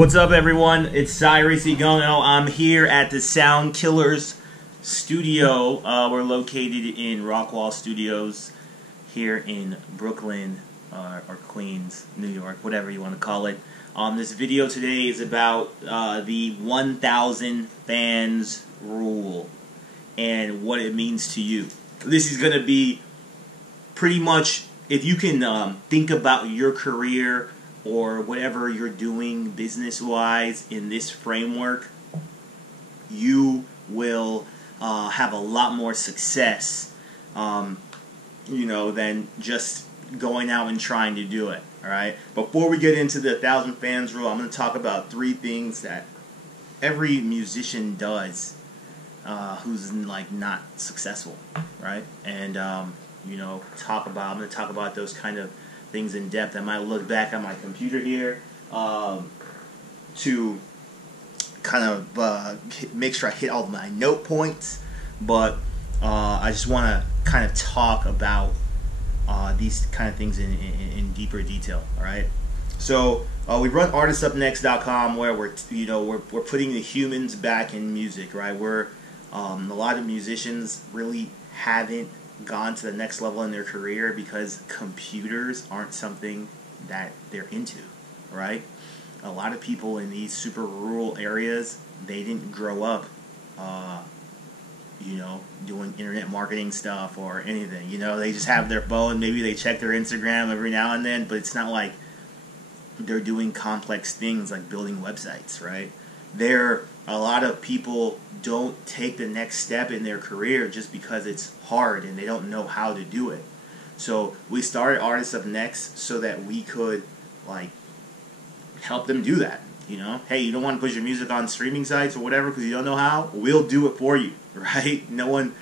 What's up, everyone? It's Cyrus Egono. I'm here at the Sound Killers studio. We're located in Rockwall Studios here in Brooklyn or Queens, New York, whatever you want to call it. This video today is about the 1,000 fans rule and what it means to you. This is going to be pretty much, if you can think about your career or whatever you're doing business-wise in this framework, you will have a lot more success, than just going out and trying to do it. All right. Before we get into the 1,000 fans rule, I'm going to talk about 3 things that every musician does who's not successul, right? And I'm going to talk about those kind of things in depth. I might look back at my computer here to kind of make sure I hit all of my note points, but I just want to kind of talk about these kind of things in deeper detail. All right. So we run ArtistsUpNext.com, where we're putting the humans back in music. Right. We're a lot of musicians really haven't gone to the next level in their career because computers aren't something that they're into, right? A lot of people in these super rural areas, they didn't grow up, doing internet marketing stuff or anything. They just have their phone. Maybe they check their Instagram every now and then, but it's not like they're doing complex things like building websites, right? A lot of people don't take the next step in their career just because it's hard and they don't know how to do it. So we started Artists Up Next so that we could help them do that. Hey, you don't want to push your music on streaming sites or whatever because you don't know how? We'll do it for you, right? No one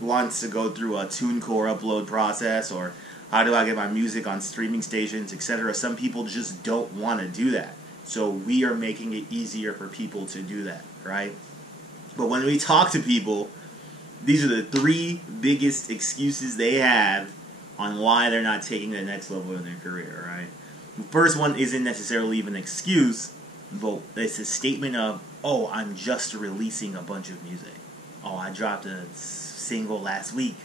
wants to go through a TuneCore upload process or how do I get my music on streaming stations, etc. Some people just don't want to do that. So we are making it easier for people to do that, right? But when we talk to people, these are the 3 biggest excuses they have on why they're not taking the next level in their career, right? The first one isn't necessarily even an excuse, but it's a statement of, oh, I'm just releasing a bunch of music. Oh, I dropped a single last week.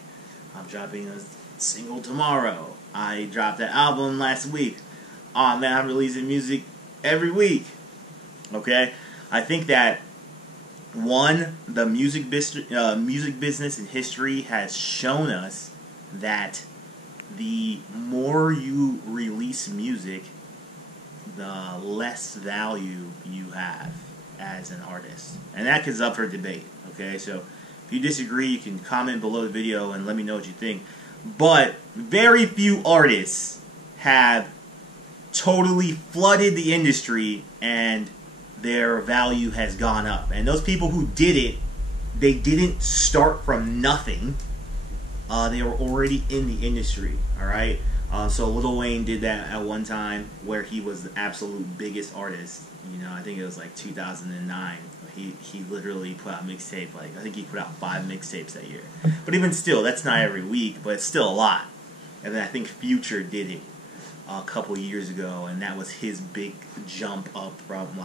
I'm dropping a single tomorrow. I dropped an album last week. Oh, man, I'm releasing music every week. Okay? I think that, one, the music business and history has shown us that the more you release music, the less value you have as an artist. And that is up for debate. Okay? So if you disagree, you can comment below the video and let me know what you think. But very few artists have totally flooded the industry and their value has gone up. And those people who did it, they didn't start from nothing. They were already in the industry. Alright? So Lil Wayne did that at one time where he was the absolute biggest artist. I think it was 2009. He literally put out mixtape. I think he put out 5 mixtapes that year. But even still, that's not every week, but it's still a lot. And then I think Future did it a couple years ago, and that was his big jump up from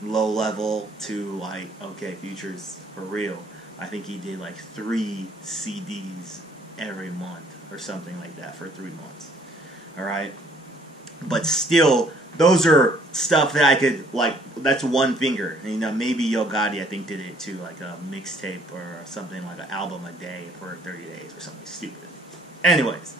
low level to okay, Future's for real. I think he did 3 CDs every month or something like that for 3 months. Alright? But still, those are stuff that I could, that's one finger. Maybe Yo Gotti, I think, did it too, a mixtape or something, an album a day for 30 days or something stupid. Anyways,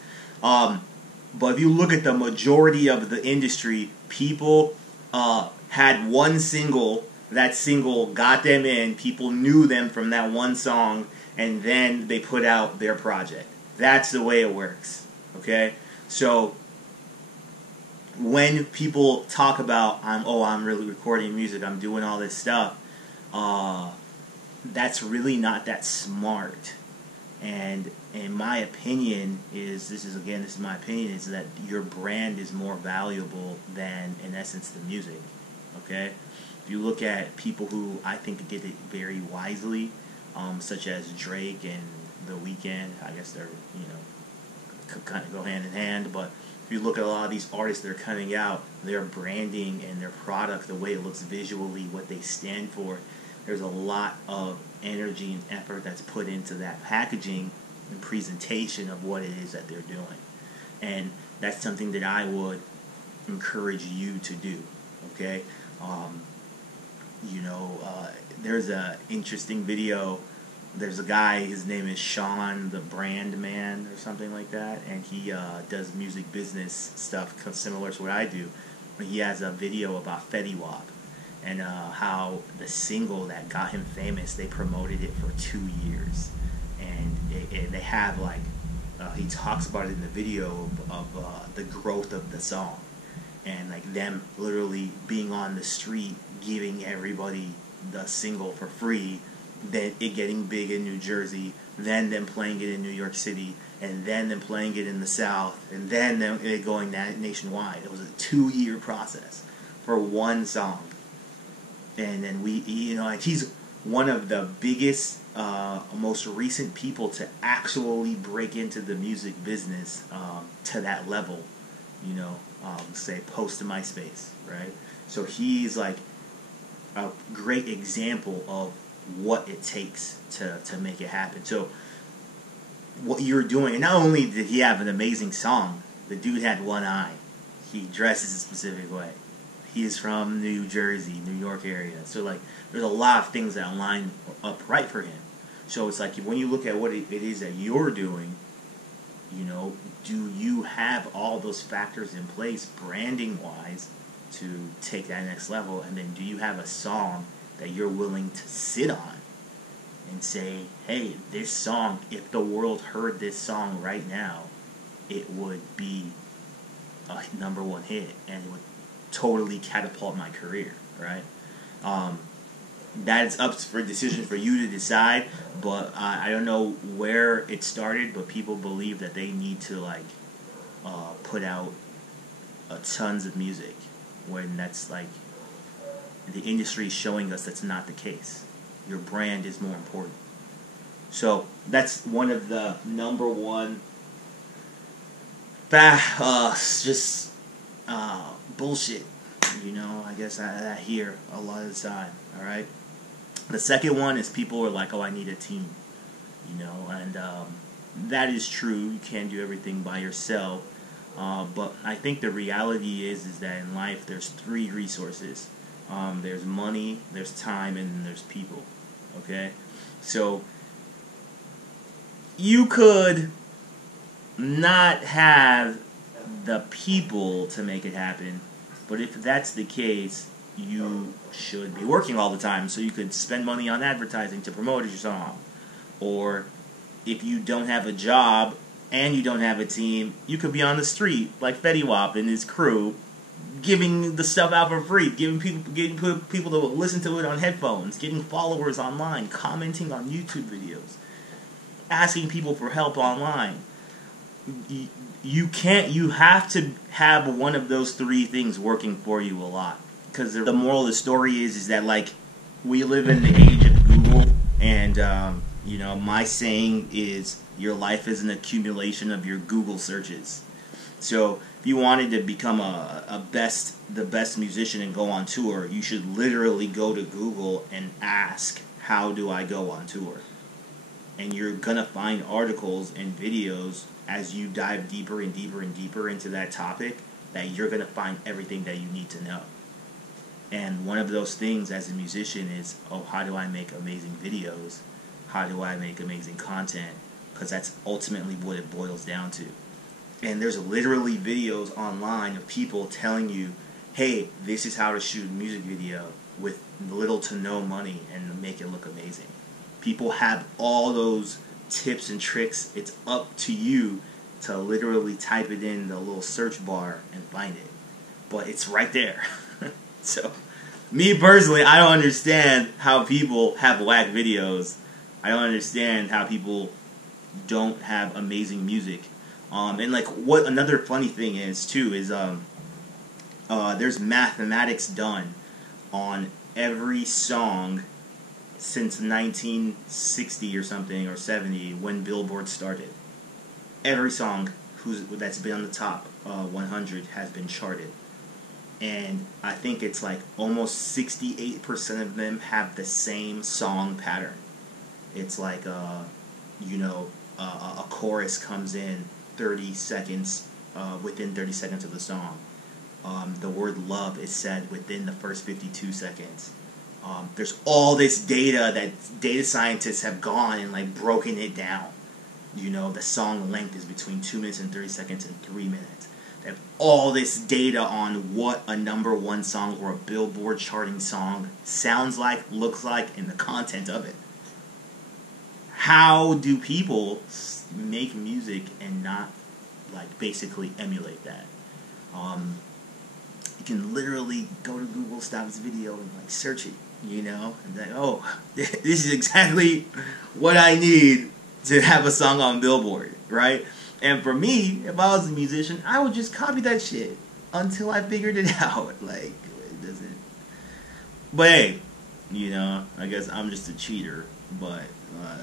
but if you look at the majority of the industry, people had one single. That single got them in. People knew them from that one song, and then they put out their project. That's the way it works. Okay? So when people talk about, I'm really recording music, I'm doing all this stuff, that's really not that smart. And in my opinion, this is my opinion, is that your brand is more valuable than, in essence, the music. Okay? If you look at people who I think did it very wisely, such as Drake and The Weeknd, I guess they're, kind of go hand in hand, but if if you look at a lot of these artists that are coming out, their branding and their product, the way it looks visually, what they stand for, there's a lot of energy and effort that's put into that packaging and presentation of what it is that they're doing. And that's something that I would encourage you to do, okay? There's a interesting video. There's a guy, his name is Sean the Brand Man or something like that, and he does music business stuff similar to what I do. He has a video about Fetty Wap and how the single that got him famous, they promoted it for 2 years. And they have he talks about it in the video of the growth of the song. And like them literally being on the street giving everybody the single for free, then it getting big in New Jersey, then them playing it in New York City, and then them playing it in the South, and then them it going nationwide. It was a 2-year process for one song. And then he's one of the biggest, most recent people to actually break into the music business to that level, say post to MySpace, right? So he's like a great example of what it takes to make it happen. So what you're doing, and not only did he have an amazing song, the dude had one eye. He dresses a specific way. He is from New Jersey, New York area. So like there's a lot of things that line up right for him. So it's like when you look at what it is that you're doing, do you have all those factors in place branding wise to take that next level? And then do you have a song that you're willing to sit on and say, hey, this song, if the world heard this song right now, it would be a #1 hit and it would totally catapult my career, right? That is up for decision for you to decide, but I don't know where it started, but people believe that they need to put out tons of music, when that's the industry is showing us that's not the case. Your brand is more important. So that's one of the #1 bullshit, I guess I hear a lot of the time, alright? The second one is people are like, oh, I need a team, and that is true. You can't do everything by yourself, but I think the reality is that in life there's 3 resources. There's money, there's time, and then there's people, okay? So you could not have the people to make it happen, but if that's the case, you should be working all the time so you could spend money on advertising to promote your song. Or if you don't have a job and you don't have a team, you could be on the street like Fetty Wap and his crew, giving the stuff out for free, getting people to listen to it on headphones, getting followers online, commenting on YouTube videos, asking people for help online. You have to have one of those 3 things working for you a lot. Because the moral of the story is that we live in the age of Google, and my saying is your life is an accumulation of your Google searches. So if you wanted to become the best musician and go on tour, you should literally go to Google and ask, how do I go on tour? And you're gonna find articles and videos as you dive deeper and deeper and deeper into that topic, that you're gonna find everything that you need to know. And one of those things as a musician is, how do I make amazing videos? How do I make amazing content? Because that's ultimately what it boils down to. And there's literally videos online of people telling you, hey, this is how to shoot a music video with little to no money and make it look amazing. People have all those tips and tricks. It's up to you to literally type it in the little search bar and find it. But it's right there. So, me personally, I don't understand how people have whack videos. I don't understand how people don't have amazing music. And what another funny thing is too is there's mathematics done on every song since 1960 or something, or 70, when Billboard started. Every song that's been on the top 100 has been charted, and I think it's like almost 68% of them have the same song pattern. It's like a chorus comes in 30 seconds, within 30 seconds of the song. The word love is said within the first 52 seconds. There's all this data that data scientists have gone and like broken it down. The song length is between 2 minutes and 30 seconds and 3 minutes. They have all this data on what a #1 song or a Billboard charting song sounds like, looks like, and the content of it. How do people make music and not like basically emulate that? You can literally go to Google, stop this video, and like search it, and like, oh, this is exactly what I need to have a song on Billboard, right? And for me, if I was a musician, I would just copy that shit until I figured it out. Like, it doesn't. But hey, I guess I'm just a cheater. But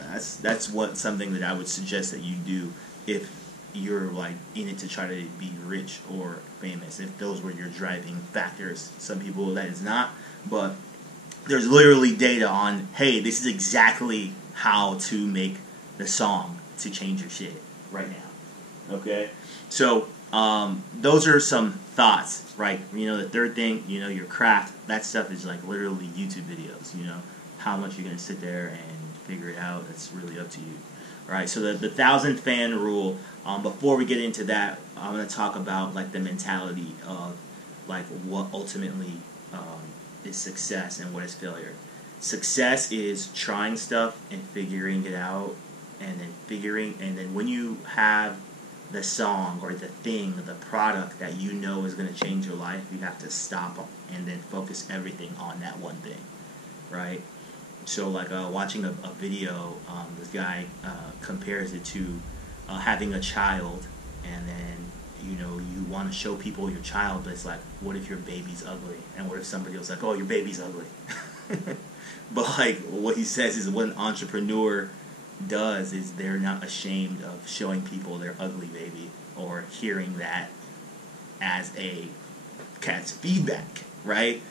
that's something that I would suggest that you do if you're like in it to try to be rich or famous. If those were your driving factors, some people that is not. But there's literally data on, hey, this is exactly how to make the song to change your shit right now. Okay, so those are some thoughts, right? The third thing, your craft. That stuff is like literally YouTube videos. How much you're gonna sit there and figure it out. That's really up to you. All right. So the 1,000 fan rule. Before we get into that, I'm gonna talk about like the mentality of like what ultimately is success and what is failure. Success is trying stuff and figuring it out, and then when you have the song or the thing, the product that is going to change your life, you have to stop and then focus everything on that one thing, right? So like watching a video, this guy compares it to having a child, and then you want to show people your child, but it's like, what if your baby's ugly? And what if somebody else like, oh, your baby's ugly? But like what he says is what an entrepreneur does is they're not ashamed of showing people their ugly baby or hearing that as cat's feedback, right?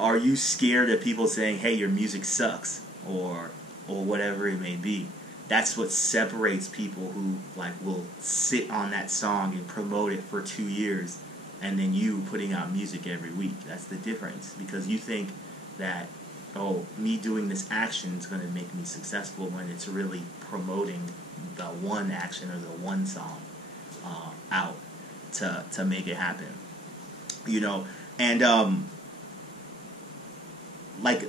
Are you scared of people saying, hey, your music sucks, or whatever it may be? That's what separates people who like will sit on that song and promote it for 2 years, and then you putting out music every week. That's the difference, because you think that, oh, me doing this action is going to make me successful, when it's really promoting the one action or the one song out to make it happen. And like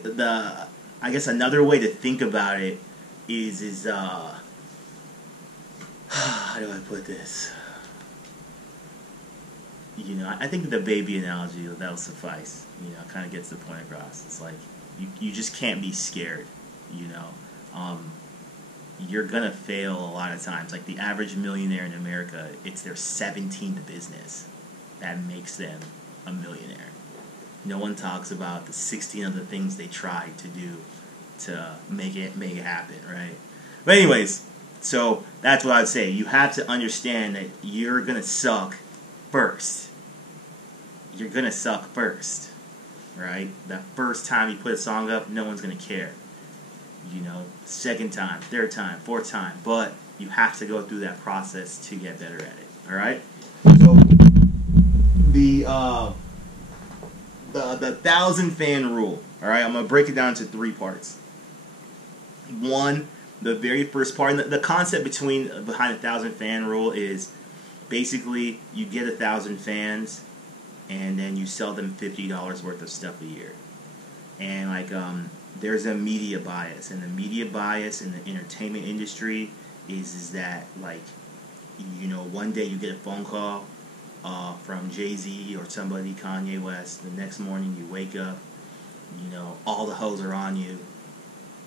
I guess another way to think about it is how do I put this? I think the baby analogy, that'll suffice. Kind of gets the point across. It's like you just can't be scared. You're gonna fail a lot of times. Like the average millionaire in America, it's their 17th business that makes them a millionaire. No one talks about the 16 other things they tried to do to make it happen, right? But anyways, so that's what I'd say. You have to understand that you're gonna suck first. You're gonna suck first, right? The first time you put a song up, no one's gonna care. Second time, third time, fourth time, but you have to go through that process to get better at it. All right. So the 1,000 fan rule. All right, I'm gonna break it down into 3 parts. One, the very first part, and the concept behind the 1,000 fan rule is basically you get 1,000 fans, and then you sell them $50 worth of stuff a year. And like there's a media bias, and the media bias in the entertainment industry is that like one day you get a phone call from Jay-Z or somebody, Kanye West. The next morning you wake up, all the hoes are on you.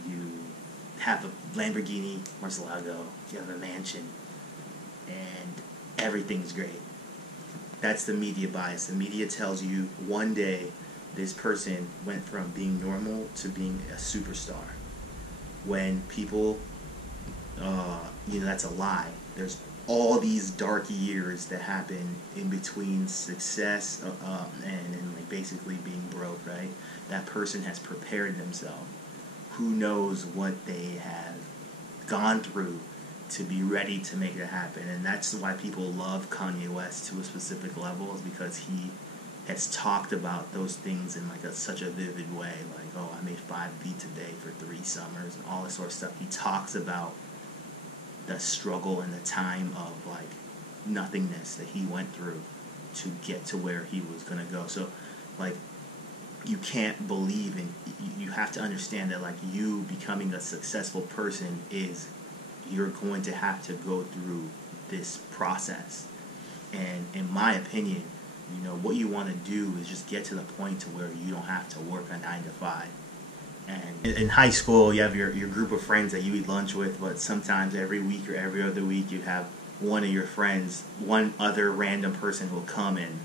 You have a Lamborghini Murcielago, you have a mansion, and everything's great. That's the media bias. The media tells you one day this person went from being normal to being a superstar. When people, that's a lie. There's all these dark years that happen in between success and like basically being broke, right? That person has prepared themselves. Who knows what they have gone through to be ready to make it happen. And that's why people love Kanye West to a specific level, is because he has talked about those things in like such a vivid way. Like, oh, I made 5 beats a day for 3 summers and all this sort of stuff. He talks about the struggle and the time of like nothingness that he went through to get to where he was going to go. So like, you can't believe in, you have to understand that like, you becoming a successful person is, you're going to have to go through this process. And in my opinion, you know, what you want to do is just get to the point to where you don't have to work a 9 to 5. And in high school, you have your group of friends that you eat lunch with, but sometimes every week or every other week you have one of your friends, one other random person will come and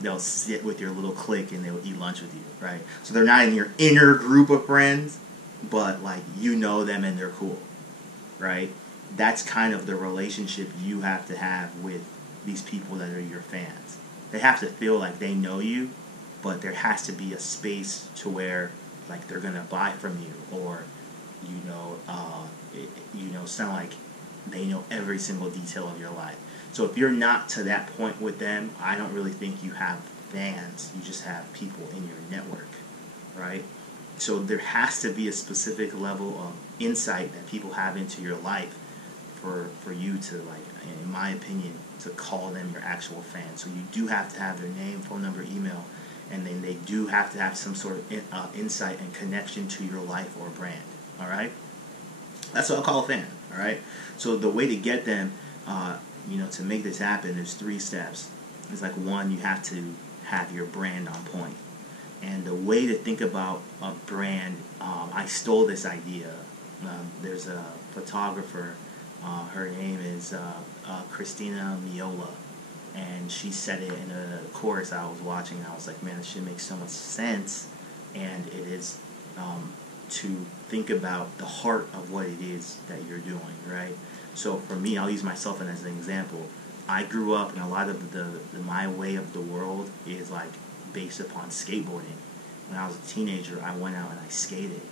they'll sit with your little clique and they'll eat lunch with you, right? So they're not in your inner group of friends, but like, you know them and they're cool, right? That's kind of the relationship you have to have with these people that are your fans. They have to feel like they know you, but there has to be a space to where like they're gonna buy from you, or sound like they know every single detail of your life. So if you're not to that point with them, I don't really think you have fans. You just have people in your network, right? So there has to be a specific level of insight that people have into your life for you to, like, in my opinion, to call them your actual fans. So you do have to have their name, phone number, email, and then they do have to have some sort of insight and connection to your life or brand. All right, that's what I call a fan. All right. So the way to get them, to make this happen, there's 3 steps. It's like, 1, you have to have your brand on point. And the way to think about a brand, I stole this idea. There's a photographer. Her name is Christina Miola. And she said it in a course I was watching, and I was like, man, this shit makes so much sense. And it is to think about the heart of what it is that you're doing, right? So for me, I'll use myself as an example. I grew up, and a lot of my way of the world is like based upon skateboarding. When I was a teenager, I went out and I skated.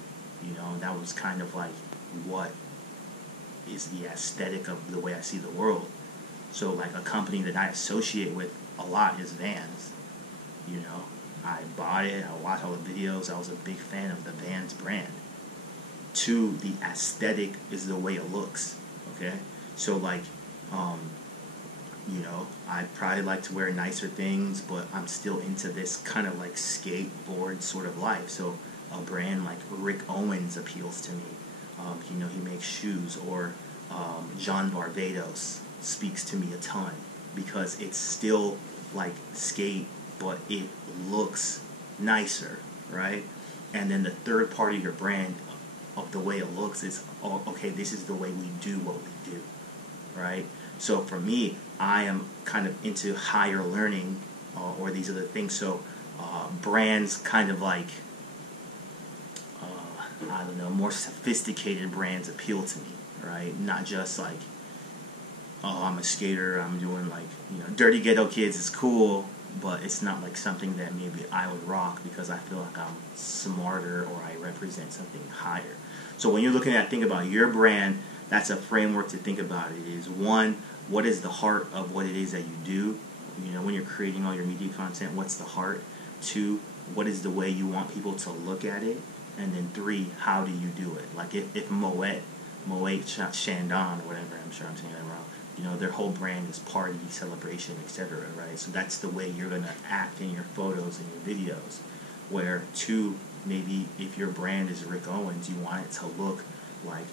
That was kind of like what is the aesthetic of the way I see the world. So like, a company that I associate with a lot is Vans. I bought it, I watched all the videos, I was a big fan of the Vans brand. 2, the aesthetic is the way it looks, okay? So like, I probably like to wear nicer things, but I'm still into this kind of like skateboard sort of life. So a brand like Rick Owens appeals to me. He makes shoes, or John Barbados speaks to me a ton, because it's still like skate, but it looks nicer, right? And then the third part of your brand, of the way it looks, is, oh, okay, this is the way we do what we do, right? So for me, I am kind of into higher learning, or these other things. So brands kind of like, I don't know, more sophisticated brands appeal to me, right? Not just like, oh, I'm a skater, I'm doing like, Dirty Ghetto Kids is cool, but it's not like something that maybe I would rock because I feel like I'm smarter, or I represent something higher. So when you're looking at, think about your brand, that's a framework to think about it. Is 1, what is the heart of what it is that you do? When you're creating all your media content, what's the heart? 2, what is the way you want people to look at it? And then 3, how do you do it? Like if Moet Chandon, or whatever, I'm sure I'm saying that wrong, their whole brand is party, celebration, etc., right? So that's the way you're going to act in your photos and your videos. Where 2, maybe if your brand is Rick Owens, you want it to look like,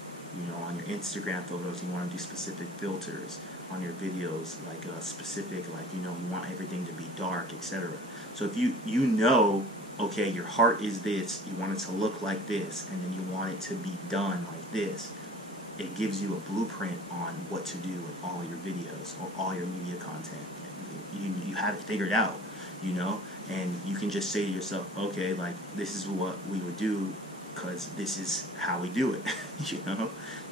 on your Instagram photos, you want to do specific filters. On your videos, like a specific, like, you want everything to be dark, etc. So if okay, your heart is this, you want it to look like this, and then you want it to be done like this, it gives you a blueprint on what to do with all your videos or all your media content. You have it figured out, and you can just say to yourself, okay, like, this is what we would do because this is how we do it,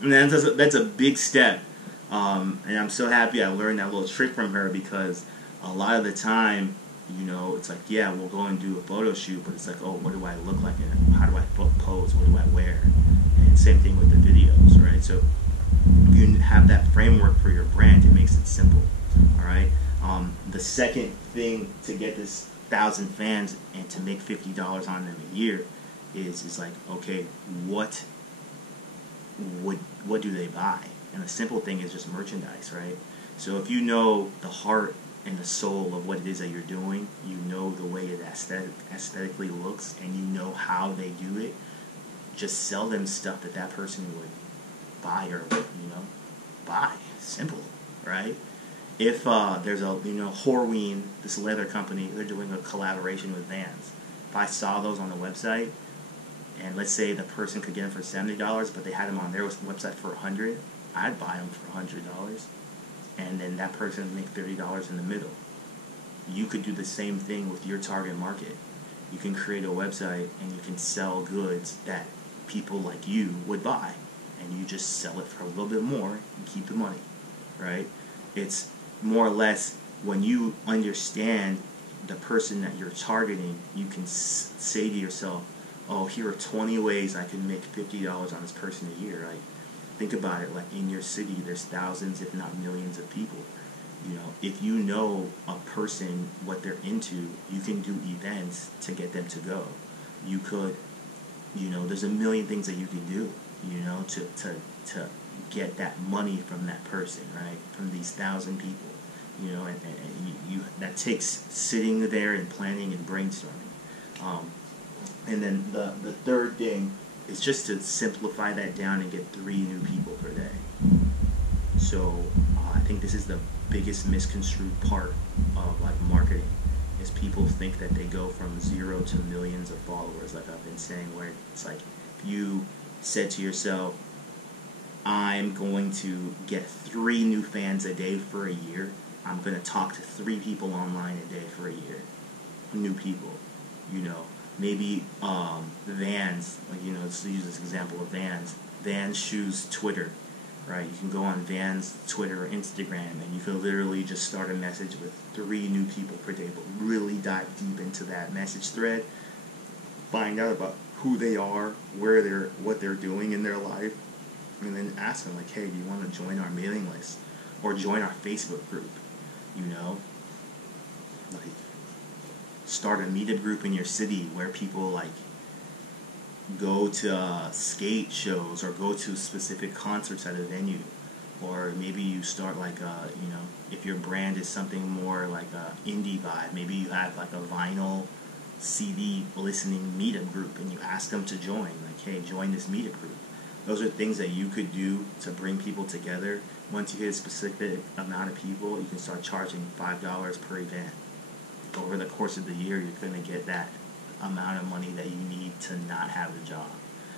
And that's a big step And I'm so happy I learned that little trick from her, because a lot of the time, you know, it's like, yeah, we'll go and do a photo shoot, but it's like, oh, what do I look like in it? How do I pose? What do I wear? And same thing with the videos, right? So if you have that framework for your brand, it makes it simple, all right? The second thing to get this 1,000 fans and to make $50 on them a year is like, okay, what do they buy? And the simple thing is just merchandise, right? So if you know the heart and the soul of what it is that you're doing, you know the way it aesthetically looks, and you know how they do it, just sell them stuff that person would buy or, you know, buy. Simple, right? If there's a, you know, Horween, this leather company, they're doing a collaboration with Vans. If I saw those on the website, and let's say the person could get them for $70, but they had them on their website for $100, I'd buy them for $100, and then that person would make $30 in the middle. You could do the same thing with your target market. You can create a website and you can sell goods that people like you would buy, and you just sell it for a little bit more and keep the money, right? It's more or less, when you understand the person that you're targeting, you can say to yourself, oh, here are 20 ways I can make $50 on this person a year, right? Think about it, like in your city, there's thousands, if not millions of people. You know, if you know a person, what they're into, you can do events to get them to go. You could, you know, there's a million things that you can do, you know, to get that money from that person, right? From these 1,000 people, you know, and you that takes sitting there and planning and brainstorming. And then the third thing is just to simplify that down and get 3 new people per day. So I think this is the biggest misconstrued part of like marketing, is people think that they go from 0 to millions of followers, like I've been saying, where it's like, if you said to yourself, I'm going to get 3 new fans a day for a year, I'm going to talk to 3 people online a day for a year, new people, you know. Maybe Vans, like, you know, let's use this example of Vans. Vans Shoes Twitter, right? You can go on Vans Twitter or Instagram, and you can literally just start a message with 3 new people per day, but really dive deep into that message thread, find out about who they are, what they're doing in their life, and then ask them, like, hey, do you want to join our mailing list or join our Facebook group? You know, like, start a meetup group in your city where people like go to skate shows or go to specific concerts at a venue. Or maybe you start like you know, if your brand is something more like a indie vibe, maybe you have like a vinyl CD listening meetup group, and you ask them to join, like, hey, join this meetup group. Those are things that you could do to bring people together. Once you hit a specific amount of people, you can start charging $5 per event. Over the course of the year, you're going to get that amount of money that you need to not have a job.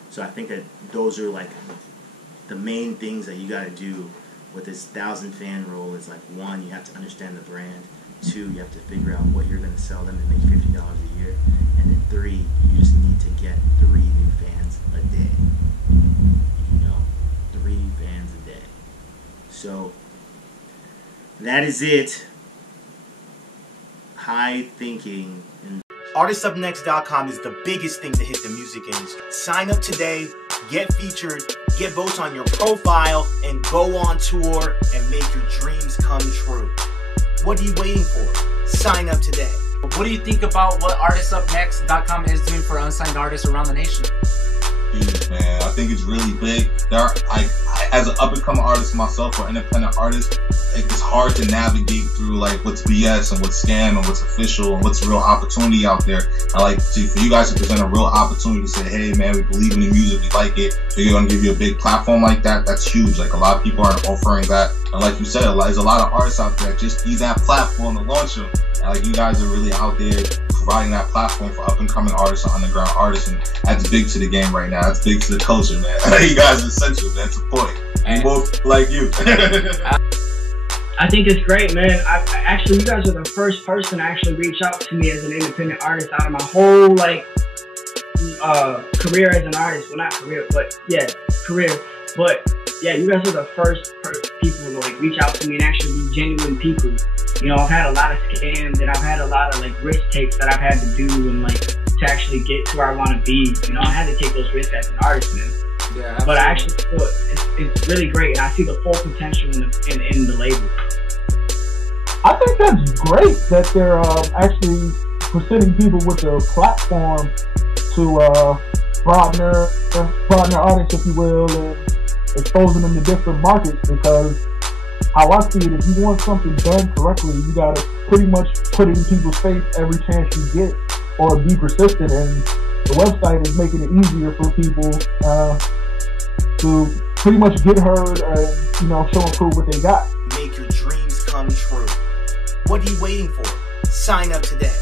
So I think that those are like the main things that you got to do with this 1,000 fan rule. Is like, 1, you have to understand the brand. 2, you have to figure out what you're going to sell them and make $50 a year. And then 3, you just need to get 3 new fans a day. You know, 3 fans a day. So that is it. High thinking. And ArtistsUpNext.com is the biggest thing to hit the music industry. Sign up today, get featured, get votes on your profile, and go on tour and make your dreams come true. What are you waiting for? Sign up today. What do you think about what ArtistsUpNext.com is doing for unsigned artists around the nation? Huge, man. I think it's really big. I as an up-and-coming artist myself, or independent artist, it's hard to navigate through like what's BS and what's scam and what's official and what's real opportunity out there. I like for you guys to present a real opportunity to say, hey man, we believe in the music, we like it. They're gonna give you a big platform like that. That's huge. Like, a lot of people aren't offering that. And like you said, there's a lot of artists out there that just need that platform to launch them. And like, you guys are really out there providing that platform for up-and-coming artists and underground artists, and that's big to the game right now. That's big to the culture, man. You guys are essential, man. That's a point. We both like you. I think it's great, man. Actually, you guys are the first person to actually reach out to me as an independent artist out of my whole like career as an artist. Well, not career, but yeah, career. But yeah, you guys are the first person. people to like reach out to me and actually be genuine people. You know, I've had a lot of scams and I've had a lot of like risk takes that I've had to do and like to actually get to where I want to be. You know, I had to take those risks as an artist, man. Yeah, but I actually feel it's really great, and I see the full potential in the label. I think that's great that they're actually presenting people with a platform to broaden their audience, if you will, and exposing them to different markets. Because how I see it, if you want something done correctly, you gotta pretty much put it in people's face every chance you get, or be persistent. And the website is making it easier for people to pretty much get heard and, you know, show and prove what they got. Make your dreams come true. What are you waiting for? Sign up today.